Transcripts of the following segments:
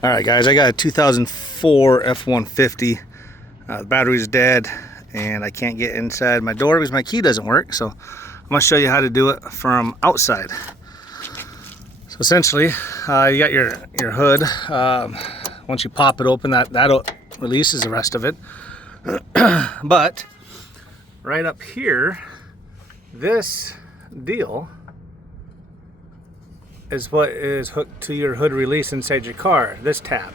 All right, guys, I got a 2004 F150. The battery's dead, and I can't get inside my door because my key doesn't work. So I'm gonna show you how to do it from outside. So essentially, you got your hood. Once you pop it open, that releases the rest of it. But right up here, this deal is what is hooked to your hood release inside your car, this tab.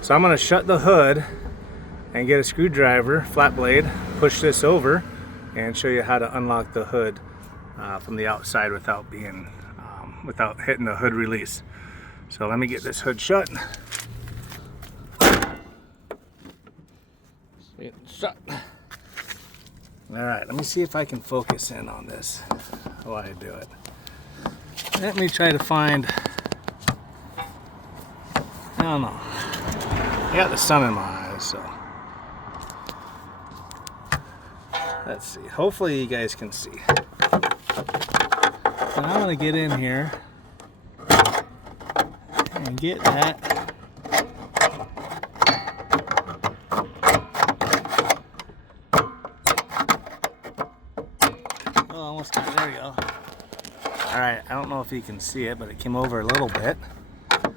So I'm going to shut the hood and get a screwdriver, flat blade, push this over and show you how to unlock the hood from the outside without being without hitting the hood release. So let me get this hood shut. Shut. All right, let me see if I can focus in on this while I do it. Let me try to find, I don't know, I got the sun in my eyes, so let's see, hopefully you guys can see. And I'm going to get in here and get that almost got it. There we go. Alright, I don't know if you can see it, but it came over a little bit. We're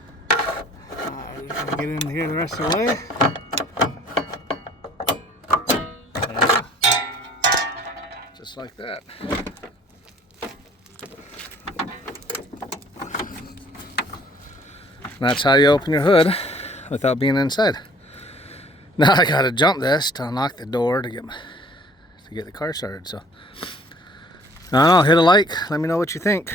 gonna get in here the rest of the way. There. Just like that. And that's how you open your hood without being inside. Now I gotta jump this to unlock the door to get the car started. So I don't know, hit a like, let me know what you think.